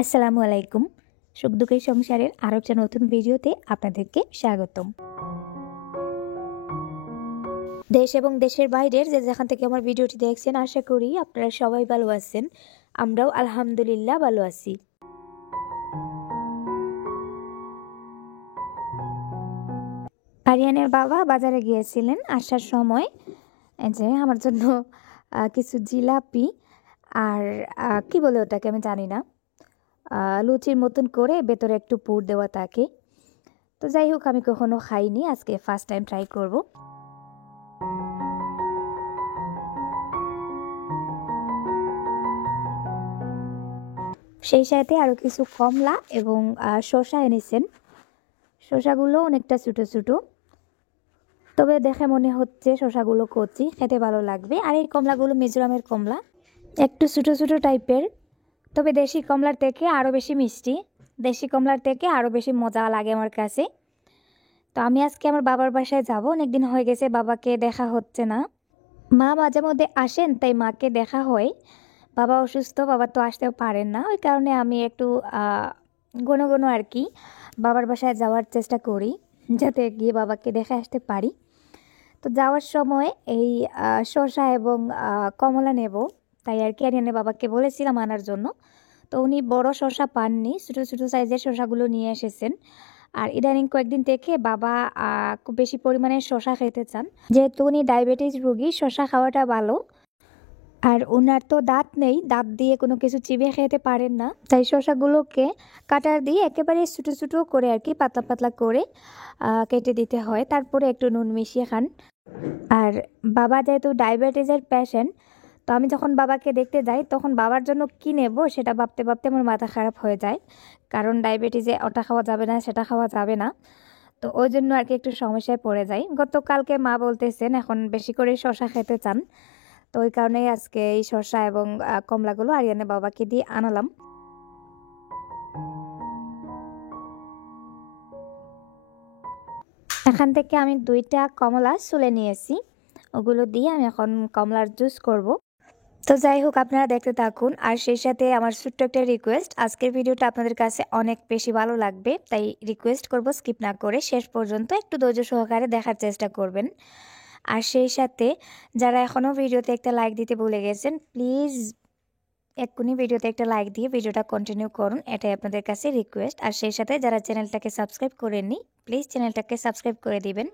আসসালামু আলাইকুম। সুখ দুঃখের সংসারের আরও একটা নতুন ভিডিওতে আপনাদেরকে স্বাগতম। দেশ এবং দেশের বাইরের যে যেখান থেকে আমার ভিডিওটি দেখছেন, আশা করি আপনারা সবাই ভালো আছেন। আমরাও আলহামদুলিল্লাহ ভালো আছি। আরিয়ানের বাবা বাজারে গিয়েছিলেন, আসার সময় যে আমার জন্য কিছু জিলাপি আর কি বলে ওটাকে আমি জানি না, লুচির মতন করে ভেতরে একটু পুর দেওয়া থাকে। তো যাই হোক, আমি কখনো খাইনি, আজকে ফার্স্ট টাইম ট্রাই করব। সেই সাথে আরও কিছু কমলা এবং শসা এনেছেন। শসাগুলো অনেকটা ছোটো ছোটো, তবে দেখে মনে হচ্ছে শসাগুলো কচি, খেতে ভালো লাগবে। আর এই কমলাগুলো মিজোরামের কমলা, একটু ছোটো ছোটো টাইপের, তবে দেশি কমলার থেকে আরও বেশি মিষ্টি, দেশি কমলার থেকে আরও বেশি মজা লাগে আমার কাছে। তো আমি আজকে আমার বাবার বাসায় যাব, অনেকদিন হয়ে গেছে বাবাকে দেখা হচ্ছে না। মা মাঝে মধ্যে আসেন, তাই মাকে দেখা হয়। বাবা অসুস্থ, বাবা তো আসতেও পারেন না, ওই কারণে আমি একটু ঘন ঘন আর কি বাবার বাসায় যাওয়ার চেষ্টা করি, যাতে গিয়ে বাবাকে দেখে আসতে পারি। তো যাওয়ার সময় এই শসা এবং কমলা নেব, তাই আর কি আরিয়ানের বাবাকে বলেছিলাম আনার জন্য। তো উনি বড় শসা পাননি, ছোটো ছোটো সাইজের শসাগুলো নিয়ে এসেছেন। আর ইদানিং কয়েকদিন থেকে বাবা খুব বেশি পরিমাণে শসা খেতে চান, যেহেতু উনি ডায়াবেটিস রোগী, শসা খাওয়াটা ভালো। আর ওনার তো দাঁত নেই, দাঁত দিয়ে কোনো কিছু চিবিয়ে খেতে পারেন না, তাই শসাগুলোকে কাটার দিয়ে একেবারে ছোটো ছোটো করে আর কি পাতলা পাতলা করে কেটে দিতে হয়, তারপরে একটু নুন মিশিয়ে খান। আর বাবা যেহেতু ডায়াবেটিসের পেশেন্ট, তো আমি যখন বাবাকে দেখতে যাই তখন বাবার জন্য কী নেব সেটা ভাবতে ভাবতে আমার মাথা খারাপ হয়ে যায়, কারণ ডায়াবেটিসে ওটা খাওয়া যাবে না, সেটা খাওয়া যাবে না। তো ওই জন্য আর কি একটু সমস্যায় পড়ে যাই। গতকালকে মা বলতেছেন এখন বেশি করে শসা খেতে চান, তো ওই কারণেই আজকে এই শসা এবং কমলাগুলো আরিয়ানের বাবাকে দিয়ে আনালাম। এখান থেকে আমি 2টা কমলা ছুলে নিয়েছি, ওগুলো দিয়ে আমি এখন কমলার জুস করব। তো যাই হোক, আপনারা দেখতে থাকুন। আর সেই সাথে আমার ছোট্ট একটা রিকোয়েস্ট, আজকের ভিডিওটা আপনাদের কাছে অনেক বেশি ভালো লাগবে, তাই রিকোয়েস্ট করব স্কিপ না করে শেষ পর্যন্ত একটু ধৈর্য সহকারে দেখার চেষ্টা করবেন। আর সেই সাথে যারা এখনও ভিডিওতে একটা লাইক দিতে ভুলে গেছেন, প্লিজ এক্ষুনি ভিডিওতে একটা লাইক দিয়ে ভিডিওটা কন্টিনিউ করুন, এটাই আপনাদের কাছে রিকোয়েস্ট। আর সেই সাথে যারা চ্যানেলটাকে সাবস্ক্রাইব করেননি, প্লিজ চ্যানেলটাকে সাবস্ক্রাইব করে দিবেন।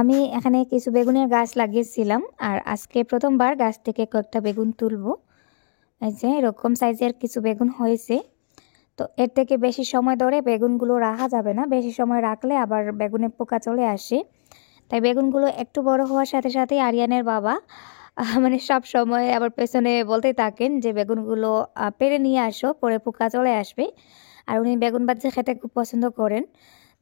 আমি এখানে কিছু বেগুনের গাছ লাগিয়েছিলাম, আর আজকে প্রথমবার গাছ থেকে কয়েকটা বেগুন তুলব। এই যে এরকম সাইজের কিছু বেগুন হয়েছে। তো এর থেকে বেশি সময় ধরে বেগুনগুলো রাখা যাবে না, বেশি সময় রাখলে আবার বেগুনে পোকা চলে আসে। তাই বেগুনগুলো একটু বড় হওয়ার সাথে সাথেই আরিয়ানের বাবা মানে সব সময় আবার পেছনে বলতে থাকেন যে বেগুনগুলো পেড়ে নিয়ে আসো, পরে পোকা চলে আসবে। আর উনি বেগুন ভাজি খেতে খুব পছন্দ করেন।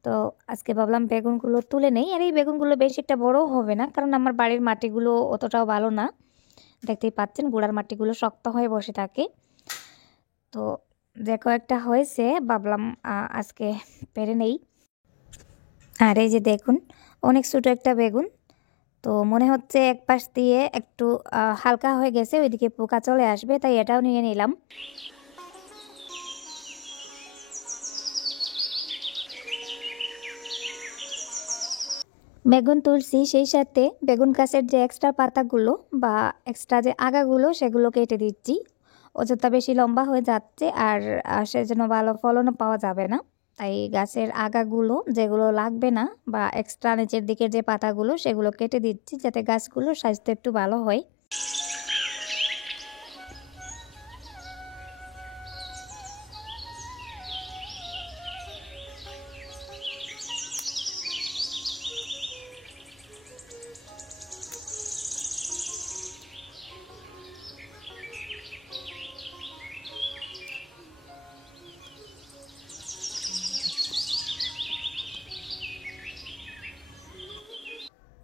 তো আজকে ভাবলাম বেগুনগুলো তুলে নেই। আর এই বেগুনগুলো বেশি একটা বড়ও হবে না, কারণ আমার বাড়ির মাটিগুলো অতটাও ভালো না, দেখতেই পাচ্ছেন গোড়ার মাটিগুলো শক্ত হয়ে বসে থাকে। তো যে কয়েকটা হয়েছে ভাবলাম আজকে পেরে নেই। আর এই যে দেখুন, অনেক ছোটো একটা বেগুন, তো মনে হচ্ছে এক পাশ দিয়ে একটু হালকা হয়ে গেছে, ওইদিকে পোকা চলে আসবে, তাই এটাও নিয়ে নিলাম। বেগুন তুলছি, সেই সাথে বেগুন গাছের যে এক্সট্রা পাতাগুলো বা এক্সট্রা যে আগাগুলো সেগুলো কেটে দিচ্ছি, অযথা বেশি লম্বা হয়ে যাচ্ছে আর সেজন্য ভালো ফলনও পাওয়া যাবে না। তাই গাছের আগাগুলো যেগুলো লাগবে না বা এক্সট্রা নিচের দিকের যে পাতাগুলো সেগুলো কেটে দিচ্ছি, যাতে গাছগুলোর স্বাস্থ্য একটু ভালো হয়।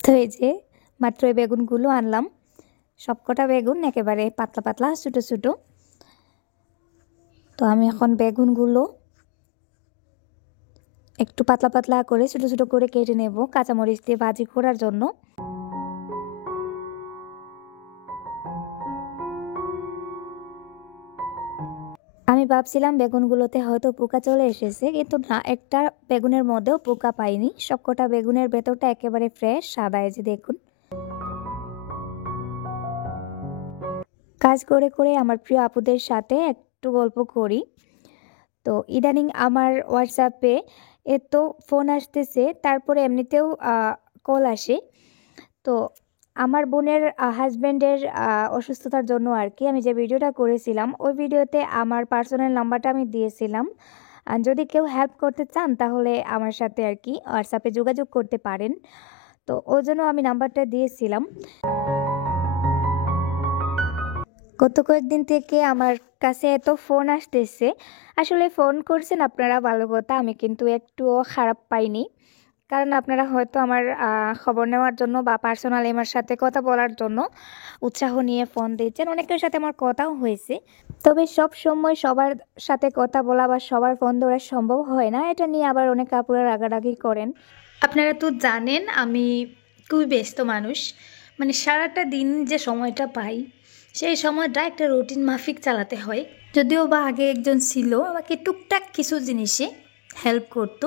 তো এই যে মাত্র এই বেগুনগুলো আনলাম, সবকটা বেগুন একেবারে পাতলা পাতলা ছোটো ছোটো। তো আমি এখন বেগুনগুলো একটু পাতলা পাতলা করে ছোটো ছোটো করে কেটে নেব কাঁচামরিচ দিয়ে ভাজি করার জন্য। আমি ভাবছিলাম বেগুনগুলোতে হয়তো পোকা চলে এসেছে, কিন্তু না, একটা বেগুনের মধ্যেও পোকা পাইনি। সবকটা বেগুনের ভেতরটা একেবারে ফ্রেশ সাদা, এই যে দেখুন। কাজ করে করে আমার প্রিয় আপুদের সাথে একটু গল্প করি। তো ইদানিং আমার হোয়াটসঅ্যাপে এত ফোন আসতেছে, তারপরে এমনিতেও কল আসে। তো আমার বোনের হাজব্যান্ডের অসুস্থতার জন্য আর কি আমি যে ভিডিওটা করেছিলাম, ওই ভিডিওতে আমার পার্সোনাল নাম্বারটা আমি দিয়েছিলাম। আর যদি কেউ হেল্প করতে চান তাহলে আমার সাথে আর কি হোয়াটসঅ্যাপে যোগাযোগ করতে পারেন। তো ওই জন্য আমি নাম্বারটা দিয়েছিলাম। গত কয়েকদিন থেকে আমার কাছে এত ফোন আসতেছে। আসলে ফোন করছেন আপনারা, ভালো কথা, আমি কিন্তু একটুও খারাপ পাইনি। কারণ আপনারা হয়তো আমার খবর নেওয়ার জন্য বা পার্সোনালি আমার সাথে কথা বলার জন্য উৎসাহ নিয়ে ফোন দিচ্ছেন। অনেকের সাথে আমার কথাও হয়েছে, তবে সব সময় সবার সাথে কথা বলা বা সবার ফোন ধরা সম্ভব হয় না। এটা নিয়ে আবার অনেক আপুরা রাগারাগি করেন। আপনারা তো জানেন আমি খুবই ব্যস্ত মানুষ, মানে সারাটা দিন যে সময়টা পাই সেই সময়টা একটা রুটিন মাফিক চালাতে হয়। যদিও বা আগে একজন ছিল আমাকে টুকটাক কিছু জিনিসে হেল্প করতো,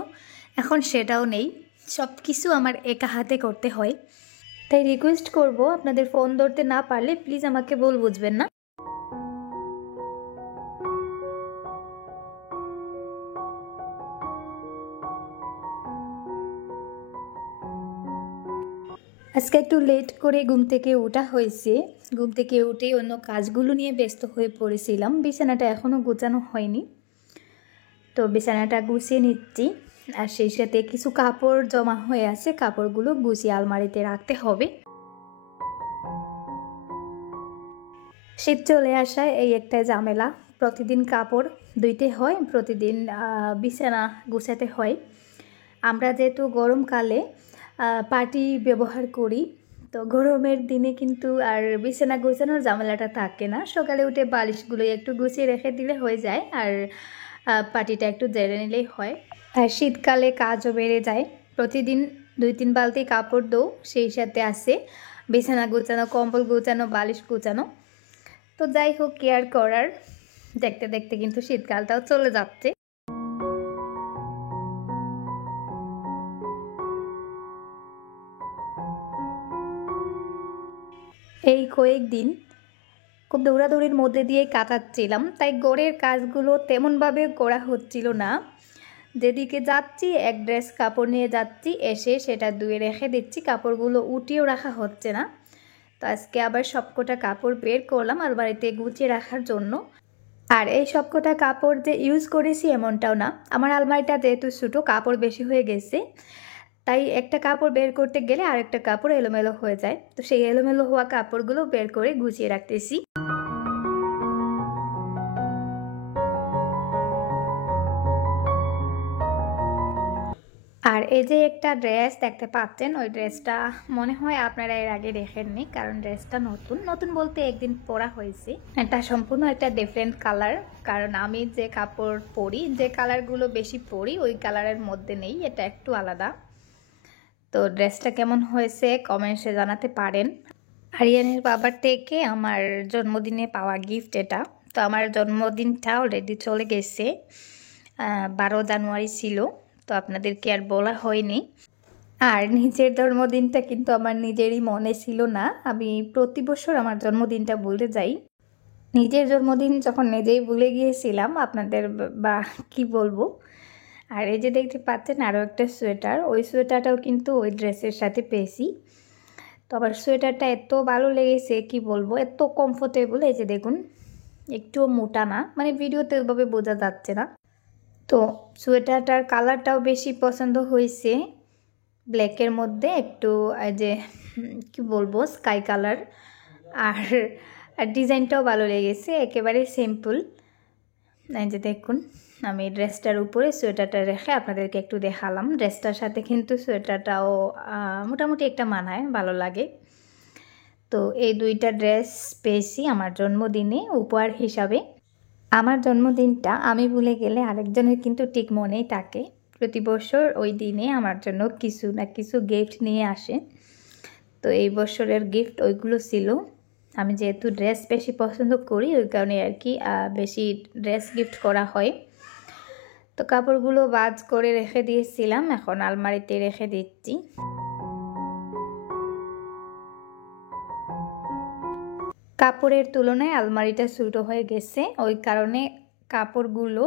এখন সেটাও নেই। সব কিছু আমার একা হাতে করতে হয়। তাই রিকোয়েস্ট করব, আপনাদের ফোন ধরতে না পারলে প্লিজ আমাকে ভুল বুঝবেন না। আজকে একটু লেট করে ঘুম থেকে ওঠা হয়েছে। ঘুম থেকে উঠেই অন্য কাজগুলো নিয়ে ব্যস্ত হয়ে পড়েছিলাম। বিছানাটা এখনও গোছানো হয়নি, তো বিছানাটা গুছিয়ে নিচ্ছি। আর সেই সাথে কিছু কাপড় জমা হয়ে আছে, কাপড়গুলো গুছিয়ে আলমারিতে রাখতে হবে। শীত চলে আসায় এই একটা ঝামেলা, প্রতিদিন কাপড় ধুইতে হয়, প্রতিদিন বিছানা গুছাতে হয়। আমরা যেহেতু গরমকালে পাটি ব্যবহার করি, তো গরমের দিনে কিন্তু আর বিছানা গোছানোর ঝামেলাটা থাকে না। সকালে উঠে বালিশগুলো একটু গুছিয়ে রেখে দিলে হয়ে যায়, আর পাটিটা একটু জেরে নিলেই হয়। আর শীতকালে কাজও বেড়ে যায়, প্রতিদিন 2-3 বালতি কাপড় দৌ, সেই সাথে আসে বিছানা গোছানো, কম্বল গোছানো, বালিশ গোছানো। তো যাই হোক, কেয়ার করার, দেখতে দেখতে কিন্তু শীতকালটাও চলে যাচ্ছে। এই কয়েকদিন খুব দৌড়াদৌড়ির মধ্যে দিয়ে কাটাচ্ছিলাম, তাই ঘরের কাজগুলো তেমনভাবে করা হচ্ছিল না। যেদিকে যাচ্ছি এক ড্রেস কাপড় নিয়ে যাচ্ছি, এসে সেটা ধুয়ে রেখে দিচ্ছি, কাপড়গুলো উঠিয়েও রাখা হচ্ছে না। তো আজকে আবার সবকটা কাপড় বের করলাম আলমারিতে গুছিয়ে রাখার জন্য। আর এই সবকটা কাপড় যে ইউজ করেছি এমনটাও না, আমার আলমারিটা যেহেতু ছোটো, কাপড় বেশি হয়ে গেছে, তাই একটা কাপড় বের করতে গেলে আরেকটা কাপড় এলোমেলো হয়ে যায়। তো সেই এলোমেলো হওয়া কাপড়গুলো বের করে গুছিয়ে রাখতেছি। আর এই যে একটা ড্রেস দেখতে পাচ্ছেন, ওই ড্রেসটা মনে হয় আপনারা এর আগে দেখেননি, কারণ ড্রেসটা নতুন। নতুন বলতে একদিন পরা হয়েছে। এটা সম্পূর্ণ একটা ডিফারেন্ট কালার, কারণ আমি যে কাপড় পরি, যে কালারগুলো বেশি পরি ওই কালারের মধ্যে নেই, এটা একটু আলাদা। তো ড্রেসটা কেমন হয়েছে কমেন্টসে জানাতে পারেন। আরিয়ানের বাবার থেকে আমার জন্মদিনে পাওয়া গিফট এটা। তো আমার জন্মদিনটা অলরেডি চলে গেছে, 12 জানুয়ারি ছিল, তো আপনাদেরকে আর বলা হয়নি। আর নিজের জন্মদিনটা কিন্তু আমার নিজেরই মনে ছিল না। আমি প্রতি বছর আমার জন্মদিনটা ভুলে যাই। নিজের জন্মদিন যখন নিজেই ভুলে গিয়েছিলাম, আপনাদের বা কি বলবো। আর এই যে দেখতে পাচ্ছেন আরও একটা সোয়েটার, ওই সোয়েটারটাও কিন্তু ওই ড্রেসের সাথে পেয়েছি। তো আবার সোয়েটারটা এত ভালো লেগেছে কি বলবো, এত কমফোর্টেবল। এই যে দেখুন, একটুও মোটা না, মানে ভিডিওতে ওইভাবে বোঝা যাচ্ছে না। তো সোয়েটারটার কালারটাও বেশি পছন্দ হয়েছে, ব্ল্যাকের মধ্যে একটু যে কি বলবো স্কাই কালার। আর ডিজাইনটাও ভালো লেগেছে, একেবারে সিম্পল। এই যে দেখুন, আমি ড্রেসটার উপরে সোয়েটারটা রেখে আপনাদেরকে একটু দেখালাম। ড্রেসটার সাথে কিন্তু সোয়েটারটাও মোটামুটি একটা মানায়, ভালো লাগে। তো এই দুইটা ড্রেস পেয়েছি আমার জন্মদিনে উপহার হিসাবে। আমার জন্মদিনটা আমি ভুলে গেলে আরেকজনের কিন্তু ঠিক মনেই থাকে। প্রতি বছর ওই দিনে আমার জন্য কিছু না কিছু গিফট নিয়ে আসে। তো এই বছরের গিফট ওইগুলো ছিল। আমি যেহেতু ড্রেস বেশি পছন্দ করি ওই কারণে আর কি বেশি ড্রেস গিফট করা হয়। তো কাপড়গুলো ভাঁজ করে রেখে দিয়েছিলাম, এখন আলমারিতে রেখে দিচ্ছি। কাপড়ের তুলনায় আলমারিটা ছোট হয়ে গেছে, ওই কারণে কাপড়গুলো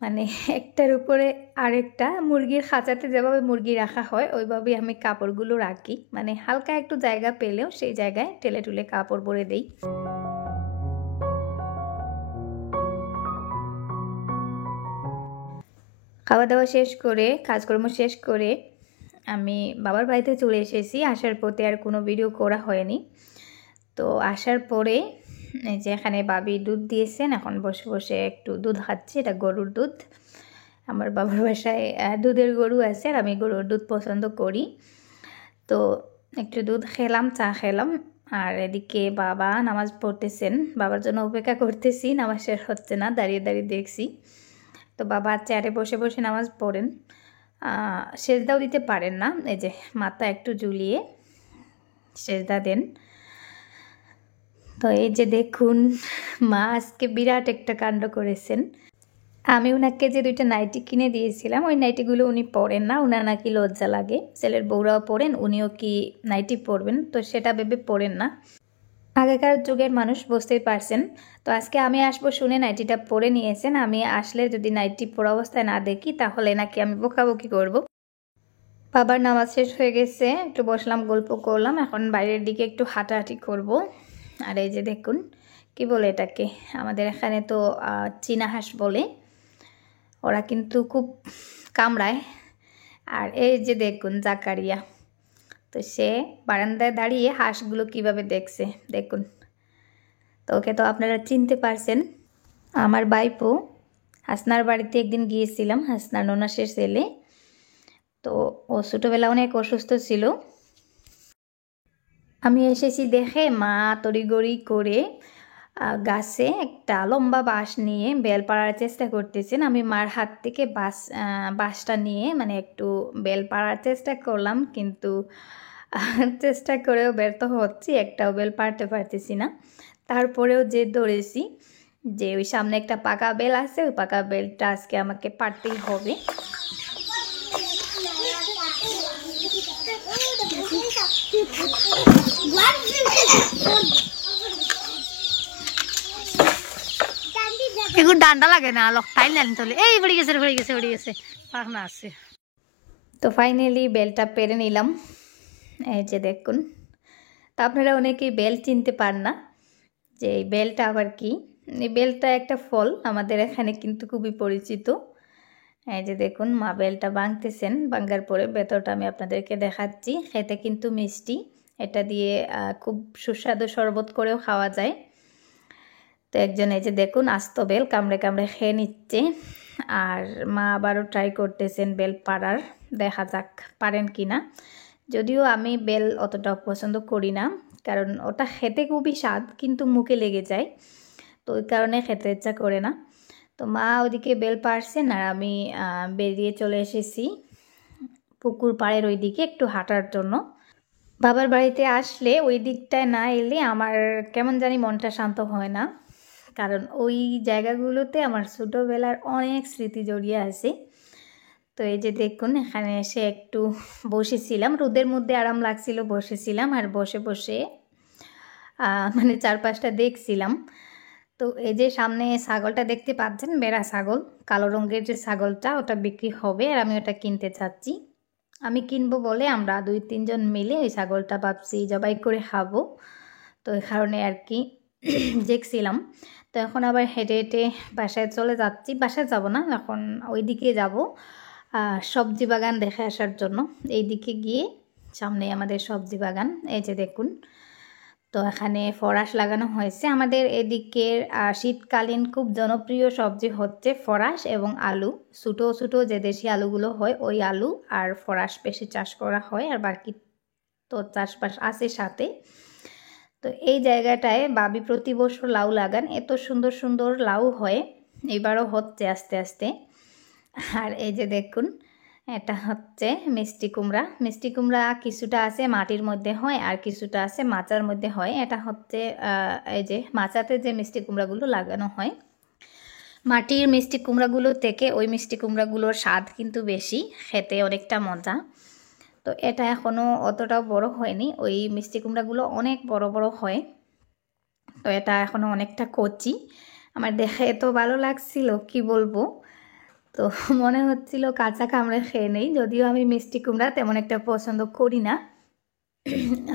মানে একটার উপরে আরেকটা, মুরগির খাঁচাতে যেভাবে মুরগি রাখা হয় ওইভাবেই আমি কাপড়গুলো রাখি। মানে হালকা একটু জায়গা পেলেও সেই জায়গায় টেলে টুলে কাপড় ভরে দেই। খাওয়া দাওয়া শেষ করে কাজকর্ম শেষ করে আমি বাবার বাড়িতে চলে এসেছি। আসার পথে আর কোনো ভিডিও করা হয়নি। তো আসার পরে এই যে এখানে বাবি দুধ দিয়েছেন, এখন বসে বসে একটু দুধ খাচ্ছি। এটা গরুর দুধ। আমার বাবার বাসায় দুধের গরু আছে আর আমি গরুর দুধ পছন্দ করি। তো একটু দুধ খেলাম, চা খেলাম। আর এদিকে বাবা নামাজ পড়তেছেন, বাবার জন্য অপেক্ষা করতেছি। নামাজ শেষ হচ্ছে না, দাঁড়িয়ে দাঁড়িয়ে দেখছি। তো বাবা চেয়ারে বসে বসে নামাজ পড়েন, সেজদাও দিতে পারেন না। এই যে মাথা একটু ঝুলিয়ে সেজদা দেন। তো এই যে দেখুন মা আজকে বিরাট একটা কাণ্ড করেছেন। আমি ওনাকে যে দুইটা নাইটি কিনে দিয়েছিলাম ওই নাইটিগুলো উনি পরেন না, ওনার নাকি লজ্জা লাগে। ছেলের বউরাও পরেন, উনিও কি নাইটি পরবেন, তো সেটা ভেবে পরেন না। আগেকার যুগের মানুষ বুঝতেই পারছেন। তো আজকে আমি আসবো শুনে নাইটিটা পরে নিয়েছেন। আমি আসলে যদি নাইটি পরা অবস্থায় না দেখি তাহলে নাকি আমি বকাবকি করব। বাবার নামাজ শেষ হয়ে গেছে, একটু বসলাম, গল্প করলাম। এখন বাইরের দিকে একটু হাঁটাহাঁটি করব। আর এই যে দেখুন কি বলে এটাকে, আমাদের এখানে তো চীনা হাঁস বলে, ওরা কিন্তু খুব কামড়ায়। আর এই যে দেখুন জাকারিয়া, তো সে বারান্দায় দাঁড়িয়ে হাঁসগুলো কিভাবে দেখছে দেখুন। তো ওকে তো আপনারা চিনতে পারছেন, আমার বাইপো। হাসনার বাড়িতে একদিন গিয়েছিলাম, হাসনার ননাসের ছেলে। তো ও ছোটোবেলা অনেক অসুস্থ ছিল। আমি এসেছি দেখে মা তড়িগড়ি করে গাছে একটা লম্বা বাঁশ নিয়ে বেল পাড়ার চেষ্টা করতেছেন। আমি মার হাত থেকে বাঁশটা নিয়ে মানে একটু বেল পাড়ার চেষ্টা করলাম, কিন্তু চেষ্টা করেও ব্যর্থ হচ্ছি, একটাও বেল পাড়তে পারতেছি না। তারপরেও যে ধরেছি যে ওই সামনে একটা পাকা বেল আছে, ওই পাকা বেলটা আজকে আমাকে পাড়তেই হবে। এগুলো ডান্ডা লাগে না, লকটাই নেন চলে। এই পড়ে গেছে পড়ে গেছে পড়ে গেছে, পাখনা আছে। তো ফাইনালি বেলটা পেরে নিলাম। এই যে দেখুন। তা আপনারা অনেকেই বেল চিনতে পার না যে এই বেলটা আবার কি। এই বেলটা একটা ফল, আমাদের এখানে কিন্তু খুবই পরিচিত। এই যে দেখুন মা বেলটা ভাঙতেছেন, ভাঙার পরে ভেতরটা আমি আপনাদেরকে দেখাচ্ছি। খেতে কিন্তু মিষ্টি, এটা দিয়ে খুব সুস্বাদু শরবত করেও খাওয়া যায়। তো একজন এই যে দেখুন আস্ত বেল কামড়ে কামড়ে খেয়ে নিচ্ছে, আর মা আবারও ট্রাই করতেছেন বেল পাড়ার, দেখা যাক পারেন কি না। যদিও আমি বেল অতটা পছন্দ করি না, কারণ ওটা খেতে খুবই স্বাদ কিন্তু মুখে লেগে যায়, তো ওই কারণে খেতে ইচ্ছা করে না। তো মা ওইদিকে বেল পাড়ছেন আর আমি বেরিয়ে চলে এসেছি পুকুর পাড়ের ওই দিকে একটু হাঁটার জন্য। বাবার বাড়িতে আসলে ওই দিকটায় না এলে আমার কেমন জানি মনটা শান্ত হয় না, কারণ ওই জায়গাগুলোতে আমার ছোটোবেলার অনেক স্মৃতি জড়িয়ে আছে। তো এই যে দেখুন এখানে এসে একটু বসেছিলাম, রোদের মধ্যে আরাম লাগছিল, বসেছিলাম আর বসে বসে মানে চারপাশটা দেখছিলাম। তো এই যে সামনে ছাগলটা দেখতে পাচ্ছেন, বেড়া ছাগল, কালো রঙের যে ছাগলটা, ওটা বিক্রি হবে আর আমি ওটা কিনতে চাচ্ছি। আমি কিনবো বলে আমরা 2-3 জন মিলে ওই ছাগলটা ভাবছি জবাই করে খাবো, তো এই কারণে আর কি দেখছিলাম। তো এখন আবার হেঁটে হেঁটে বাসায় চলে যাচ্ছি, বাসায় যাব না, এখন ওই দিকে যাব সবজি বাগান দেখে আসার জন্য। এই দিকে গিয়ে সামনে আমাদের সবজি বাগান, এই যে দেখুন। তো এখানে ফরাস লাগানো হয়েছে। আমাদের এদিকের শীতকালীন খুব জনপ্রিয় সবজি হচ্ছে ফরাস এবং আলু। ছোটো ছোটো যে দেশি আলুগুলো হয় ওই আলু আর ফরাস বেশি চাষ করা হয়, আর বাকি তো চাষবাস আছে সাথে। তো এই জায়গাটায় বাবি প্রতি বছর লাউ লাগান, এত সুন্দর সুন্দর লাউ হয়, এবারও হচ্ছে আস্তে আস্তে। আর এই যে দেখুন, এটা হচ্ছে মিষ্টি কুমড়া। মিষ্টি কুমড়া কিছুটা আছে মাটির মধ্যে হয় আর কিছুটা আছে মাচার মধ্যে হয়। এটা হচ্ছে এই যে মাচাতে যে মিষ্টি কুমড়াগুলো লাগানো হয়, মাটির মিষ্টি কুমড়াগুলোর থেকে ওই মিষ্টি কুমড়াগুলোর স্বাদ কিন্তু বেশি, খেতে অনেকটা মজা। তো এটা এখনও অতটাও বড় হয়নি, ওই মিষ্টি কুমড়াগুলো অনেক বড় বড় হয়। তো এটা এখনও অনেকটা কচি। আমার দেখে এত ভালো লাগছিল কি বলবো, তো মনে হচ্ছিল কাঁচা কামড়ে খেয়ে নেই, যদিও আমি মিষ্টি কুমড়া তেমন একটা পছন্দ করি না।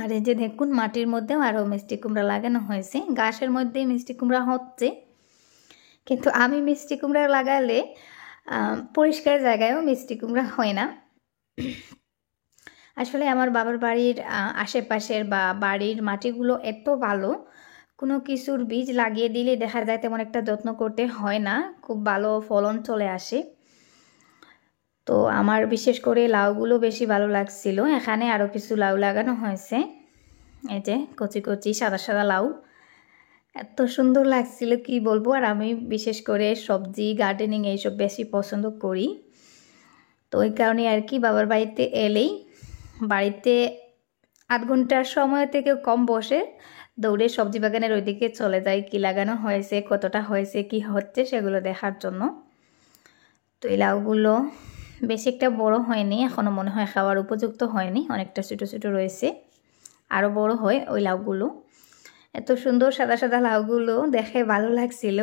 আর এই যে দেখুন, মাটির মধ্যেও আরও মিষ্টি কুমড়া লাগানো হয়েছে, গাছের মধ্যেই মিষ্টি কুমড়া হচ্ছে। কিন্তু আমি মিষ্টি কুমড়া লাগালে পরিষ্কার জায়গায়ও মিষ্টি কুমড়া হয় না। আসলে আমার বাবার বাড়ির আশেপাশের বা বাড়ির মাটিগুলো এত ভালো, কোনো কিছুর বীজ লাগিয়ে দিলে দেখা যায় তেমন একটা যত্ন করতে হয় না, খুব ভালো ফলন চলে আসে। তো আমার বিশেষ করে লাউগুলো বেশি ভালো লাগছিল। এখানে আরও কিছু লাউ লাগানো হয়েছে, এই যে কচি কচি সাদা সাদা লাউ, এত সুন্দর লাগছিল কি বলবো। আর আমি বিশেষ করে সবজি গার্ডেনিং এইসব বেশি পছন্দ করি। তো ওই কারণে আর কি বাবার বাড়িতে এলেই বাড়িতে আধ ঘন্টার সময় থেকে কম বসে দৌড়ে সবজি বাগানের ওইদিকে চলে যাই, কি লাগানো হয়েছে, কতটা হয়েছে, কি হচ্ছে সেগুলো দেখার জন্য। তো এই লাউগুলো বেশি একটা বড় হয়নি, এখনও মনে হয় খাওয়ার উপযুক্ত হয়নি, অনেকটা ছোটো ছোটো রয়েছে, আরও বড় হয় ওই লাউগুলো। এত সুন্দর সাদা সাদা লাউগুলো দেখে ভালো লাগছিল।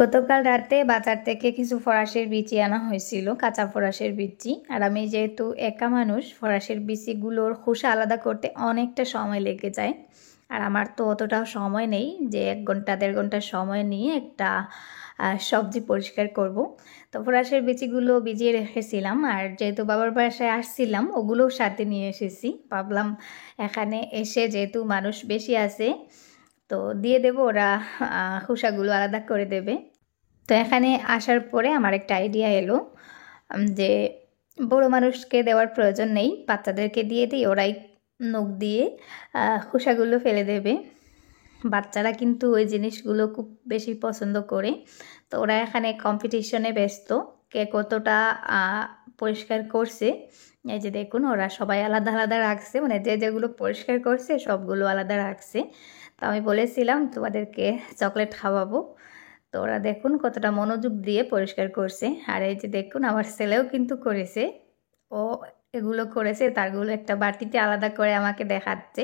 গতকাল রাতে বাজার থেকে কিছু ফরাসির বিচি আনা হয়েছিল, কাঁচা ফরাসির বিচি। আর আমি যেহেতু একা মানুষ, ফরাসির বিচিগুলোর খোসা আলাদা করতে অনেকটা সময় লেগে যায়। আর আমার তো অতটাও সময় নেই যে 1 ঘন্টা 1.5 ঘন্টা সময় নিয়ে একটা সবজি পরিষ্কার করব। তো ফরাসির বিচিগুলো ভিজিয়ে রেখেছিলাম, আর যেহেতু বাবার বাসায় আসছিলাম ওগুলোও সাথে নিয়ে এসেছি। ভাবলাম এখানে এসে যেহেতু মানুষ বেশি আছে তো দিয়ে দেবো, ওরা খোসাগুলো আলাদা করে দেবে। তো এখানে আসার পরে আমার একটা আইডিয়া এলো যে বড় মানুষকে দেওয়ার প্রয়োজন নেই, বাচ্চাদেরকে দিয়ে দিই, ওরাই নখ দিয়ে খোসাগুলো ফেলে দেবে। বাচ্চারা কিন্তু ওই জিনিসগুলো খুব বেশি পছন্দ করে। তো ওরা এখানে কম্পিটিশনে ব্যস্ত, কে কতটা পরিষ্কার করছে। এই যে দেখুন, ওরা সবাই আলাদা আলাদা রাখছে, মানে যে যেগুলো পরিষ্কার করছে সবগুলো আলাদা রাখছে। তো আমি বলেছিলাম তোমাদেরকে চকলেট খাওয়াবো, তো ওরা দেখুন কতটা মনোযোগ দিয়ে পরিষ্কার করছে। আর এই যে দেখুন, আমার ছেলেও কিন্তু করেছে, ও এগুলো করেছে, তারগুলো একটা বাটিতে আলাদা করে আমাকে দেখাচ্ছে,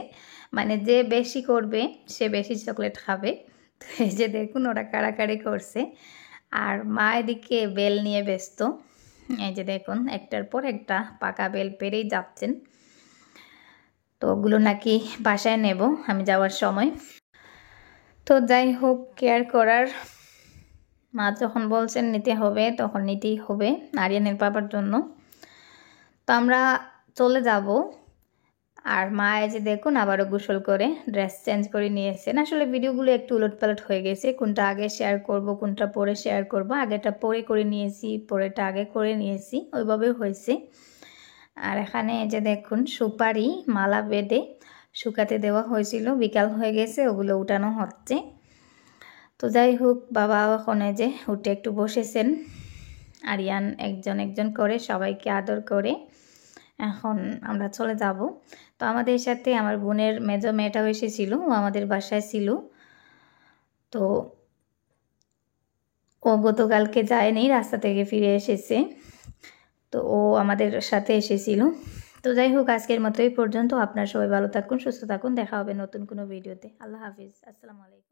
মানে যে বেশি করবে সে বেশি চকলেট খাবে। তো এই যে দেখুন, ওরা কাড়াকাড়ি করছে। আর মা এদিকে বেল নিয়ে ব্যস্ত, এই যে দেখুন একটার পর একটা পাকা বেল পেরেই যাচ্ছেন। তো ওগুলো নাকি বাসায় নেব আমি যাওয়ার সময়। তো যাই হোক, কেয়ার করার মা যখন বলছেন নিতে হবে তখন নিতেই হবে আরিয়ানের বাবার জন্য। তো আমরা চলে যাব। আর মা এই যে দেখুন আবারও গোসল করে ড্রেস চেঞ্জ করে নিয়েছেন। আসলে ভিডিওগুলো একটু উলটপালট হয়ে গেছে, কোনটা আগে শেয়ার করব কোনটা পরে শেয়ার করব, আগেটা পরে করে নিয়েছি, পরেটা আগে করে নিয়েছি, ওইভাবেই হয়েছে। আর এখানে এই যে দেখুন সুপারি মালা বেঁধে শুকাতে দেওয়া হয়েছিল, বিকাল হয়ে গেছে, ওগুলো উঠানো হচ্ছে। তো যাই হোক, বাবা ওখানে যে উঠে একটু বসেছেন, আরিয়ান একজন একজন করে সবাইকে আদর করে এখন আমরা চলে যাব। তো আমাদের সাথে আমার বোনের মেজো মেয়েটাও এসেছিল, ও আমাদের বাসায় ছিল। তো ও গতকালকে যায়নি, রাস্তা থেকে ফিরে এসেছে, তো ও আমাদের সাথে এসেছিল। তো যাই হোক, আজকের মতো এই পর্যন্ত। আপনারা সবাই ভালো থাকুন, সুস্থ থাকুন, দেখা হবে নতুন কোনো ভিডিওতে। আল্লাহ হাফিজ, আসসালামু আলাইকুম।